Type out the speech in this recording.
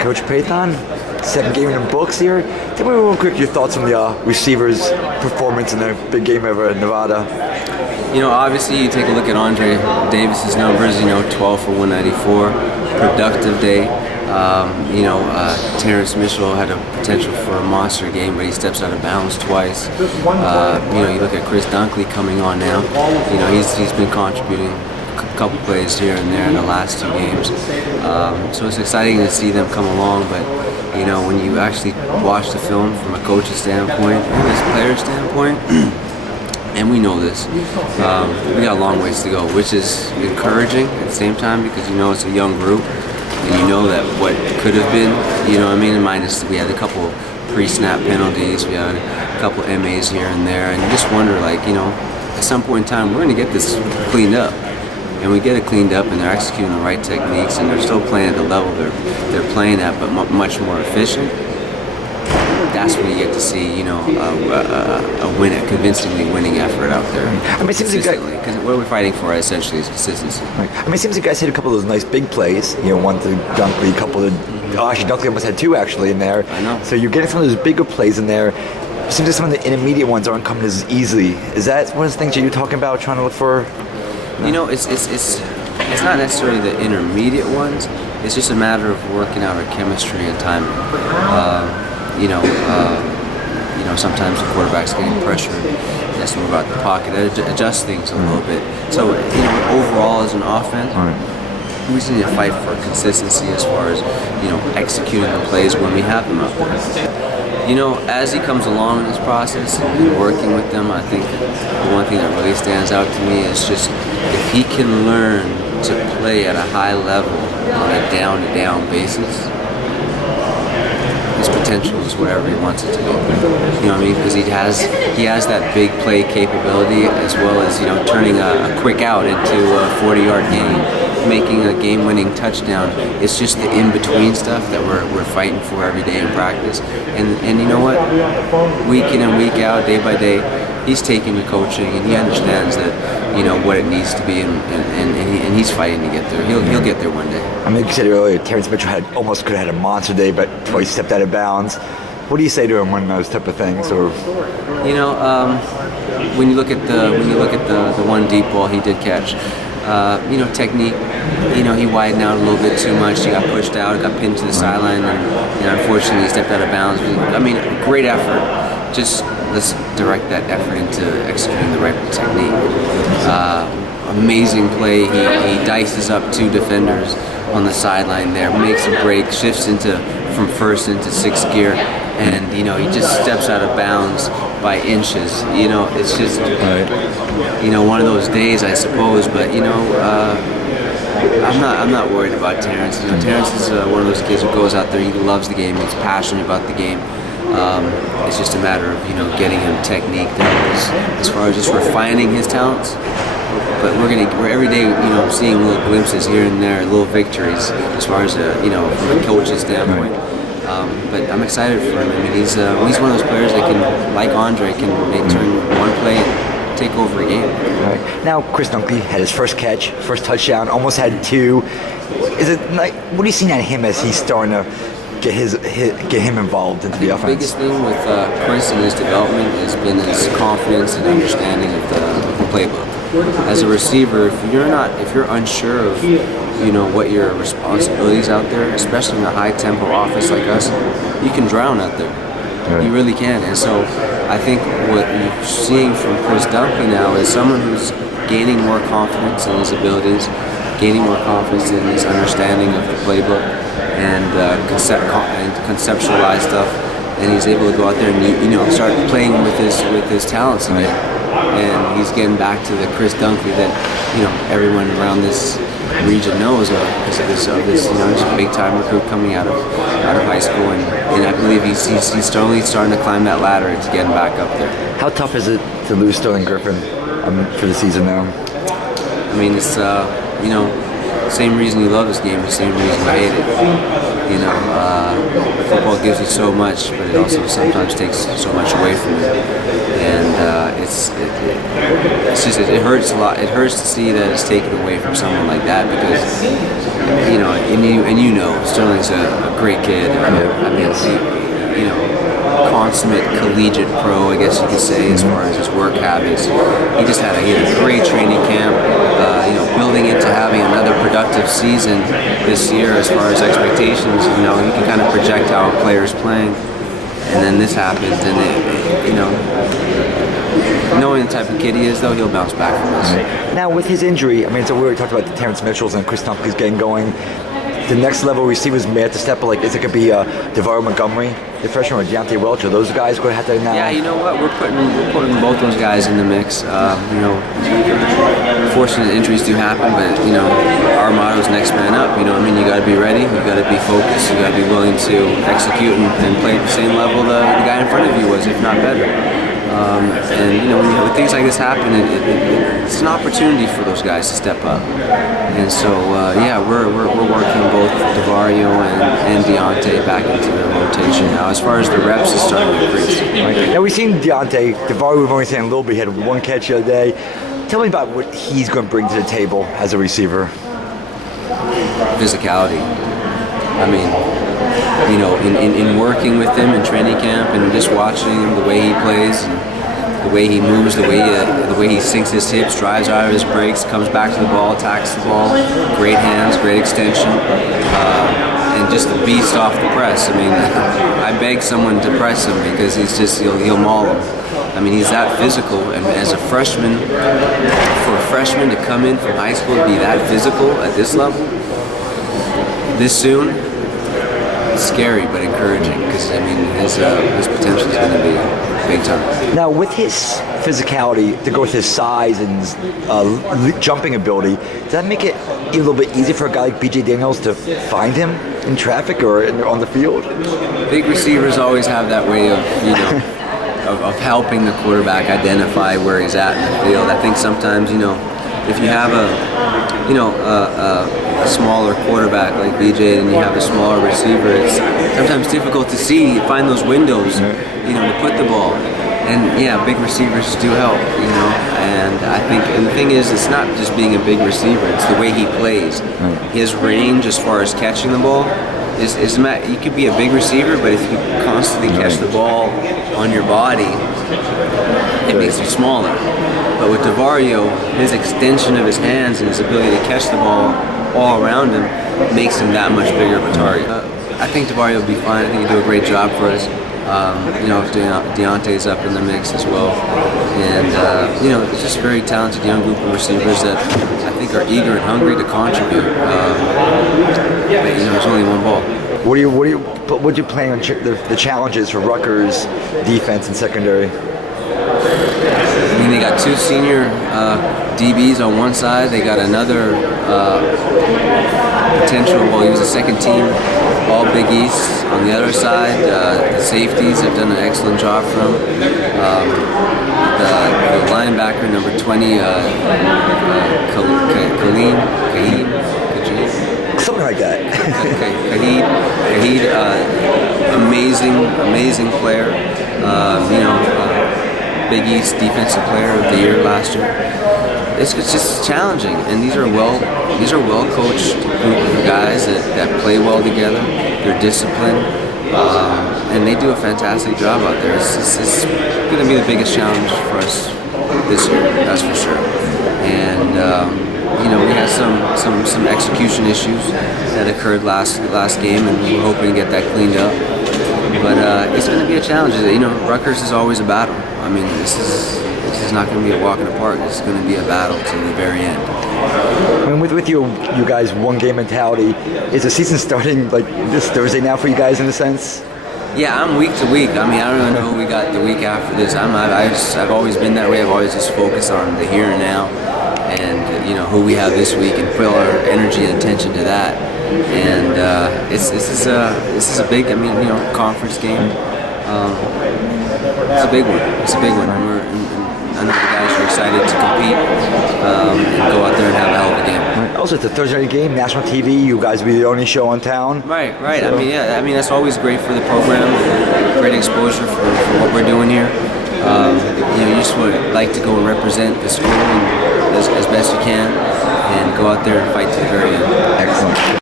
Coach Pathon, 7th game in the books here. Tell me real quick your thoughts on the receivers' performance in their big game over in Nevada. Obviously you take a look at Andre Davis's numbers, 12 for 194, productive day. Terrence Mitchell had a potential for a monster game, but he steps out of bounds twice. You look at Chris Dunkley coming on now. He's been contributing a couple plays here and there in the last 2 games. So it's exciting to see them come along, but when you actually watch the film from a coach's standpoint and a player standpoint, and we know this, we got a long ways to go, which is encouraging at the same time because it's a young group. And that what could have been, and minus we had a couple pre-snap penalties, we had a couple MAs here and there, and you just wonder, at some point in time, we're going to get this cleaned up. And we get it cleaned up, and they're executing the right techniques, and they're still playing at the level they're playing at, but much more efficient. That's when you get to see, a convincingly winning effort out there. It seems consistently, because what we're fighting for essentially is consistency. Right. It seems like you guys hit a couple of those nice big plays. One to Dunkley, a couple of. Actually, Dunkley almost had 2 actually in there. I know. So you're getting some of those bigger plays in there. It seems like some of the intermediate ones aren't coming as easily. Is that one of the things that you're talking about, trying to look for? No. It's not necessarily the intermediate ones. It's just a matter of working out our chemistry and timing. Sometimes the quarterback's getting pressure. He has to move out the pocket, adjust things a little bit. So, overall as an offense, we just need to fight for consistency as far as, executing the plays when we have them out there. As he comes along in this process and working with them, I think the one thing that really stands out to me is just if he can learn to play at a high level on a down-to-down basis, his potential is whatever he wants it to be. Because he has that big play capability as well as turning a quick out into a 40-yard gain, making a game-winning touchdown. It's just the in-between stuff that we're fighting for every day in practice. And you know what? Week in and week out, day by day, he's taking the coaching and he understands that what it needs to be, and he's fighting to get there. He'll get there one day. Like you said earlier, Terrence Mitchell almost could have had a monster day, but twice stepped out of bounds. What do you say to him when those type of things? Or when you look at the one deep ball he did catch, technique. He widened out a little bit too much. He got pushed out, got pinned to the sideline, and unfortunately he stepped out of bounds. Great effort. Just let's direct that effort into executing the right technique. Amazing play. He dices up 2 defenders on the sideline there, makes a break, shifts from first into 6th gear, and he just steps out of bounds by inches. It's just one of those days, I suppose. But I'm not worried about Terrence. Terrence is one of those kids who goes out there. He loves the game. He's passionate about the game. It's just a matter of getting him technique down as far as just refining his talents. But we're every day seeing little glimpses here and there, little victories as far as from a coach's standpoint. But I'm excited for him. He's one of those players that can, like Andre, can turn one play and take over a game. Right. Now Chris Dunkley had his first catch, first touchdown, almost had 2. Is it what are you seeing at him as he's starting to get him involved into the offense? The biggest thing with Chris and his development has been his confidence and understanding of the playbook. As a receiver, if you're unsure of what your responsibilities out there, especially in a high tempo offense like us, you can drown out there. Right. You really can. And so I think what you're seeing from Chris Dunkley now is someone who's gaining more confidence in his abilities, gaining more confidence in his understanding of the playbook, and conceptualize stuff, and he's able to go out there and start playing with his talents again. And he's getting back to the Chris Dunkley that everyone around this region knows of because of this he's a big time recruit coming out of high school, and I believe he's starting to climb that ladder to getting back up there. How tough is it to lose Sterling Griffin for the season now? It's same reason you love this game, the same reason you hate it. Football gives you so much, but it also sometimes takes so much away from you. And it hurts a lot. It hurts to see that it's taken away from someone like that because Sterling's just a great kid. I mean, you know, consummate collegiate pro, I guess you could say, as far as his work habits. He just had a great training camp. You know, building into having another productive season this year as far as expectations. You know, you can kind of project how a player's playing, and then this happens, and you know, knowing the type of kid he is, though, he'll bounce back from this. Now, with his injury, I mean, so we already talked about the Terrence Mitchells and Chris Dunkley's getting going. The next level receivers may have to step up. Like, is it going to be DeVar Montgomery, the freshman, or Deontay Welch? Are those guys going to have to now? Yeah, you know what? We're putting both those guys in the mix. You know, fortunate injuries do happen, but you know, our motto is next man up. You know, I mean, you got to be ready. You got to be focused. You got to be willing to execute and play at the same level the guy in front of you was, if not better. And you know, when things like this happen, it's an opportunity for those guys to step up. And so, yeah, we're working both DeVario and Deontay back into the rotation now. As far as the reps, it's starting to increase. Now we've seen DeVario. We've only seen a little bit. He had one catch the other day. Tell me about what he's going to bring to the table as a receiver. Physicality. I mean, you know, in working with him in training camp and just watching him, the way he plays, the way he moves, the way he sinks his hips, drives out of his brakes, comes back to the ball, attacks the ball, great hands, great extension, and just a beast off the press. I mean, I beg someone to press him because he'll maul him. I mean, he's that physical, and as a freshman, for a freshman to come in from high school and be that physical at this level, this soon, it's scary but encouraging because I mean his potential is going to be big time. Now, with his physicality, to go with his size and jumping ability, does that make it a little bit easier for a guy like B.J. Daniels to find him in traffic or on the field? Big receivers always have that way of, you know, of helping the quarterback identify where he's at in the field. I think sometimes, you know, if you have a smaller quarterback like BJ and you have a smaller receiver, it's sometimes difficult to find those windows, you know, to put the ball. And yeah, big receivers do help, you know. And I think, and the thing is, it's not just being a big receiver; it's the way he plays. His range, as far as catching the ball, is you could be a big receiver, but if you constantly catch the ball on your body, it makes you smaller. But with DeVario, his extension of his hands and his ability to catch the ball all around him makes him that much bigger of a target. I think DeVario will be fine. I think he'll do a great job for us. You know, Deontay's up in the mix as well. And, you know, it's just a very talented young group of receivers that I think are eager and hungry to contribute. But, you know, there's only one ball. What do you plan on the challenges for Rutgers defense and secondary? I mean, they got two senior DBs on one side. They got another potential, well, he was a second team all Big East on the other side. The safeties have done an excellent job for him. The linebacker, number 20, Khalid, something like that. Khalid, amazing player. You know, Big East Defensive Player of the Year last year. It's just challenging, and these are well coached group of guys that play well together. They're disciplined, and they do a fantastic job out there. It's going to be the biggest challenge for us this year, that's for sure. And you know, we had some execution issues that occurred last game, and we're hoping to get that cleaned up. But it's going to be a challenge. You know, Rutgers is always a battle. I mean, this is not going to be a walk in the park. It's going to be a battle to the very end. I mean, with you guys' one-game mentality, is the season starting like this Thursday now for you guys in a sense? Yeah, I'm week to week. I mean, I don't even know who we got the week after this. I've always been that way. I've always just focused on the here and now, and you know who we have this week, and put all our energy and attention to that. And this is a big, I mean, you know, conference game. It's a big one. It's a big one. I know the guys are excited to compete and go out there and have a hell of a game. Also, it's a Thursday night game, national TV. You guys will be the only show in town. Right. So. I mean, yeah. I mean, that's always great for the program. Great exposure for what we're doing here. You know, you just would like to go and represent the school as best you can, and go out there and fight to the very end. Excellent.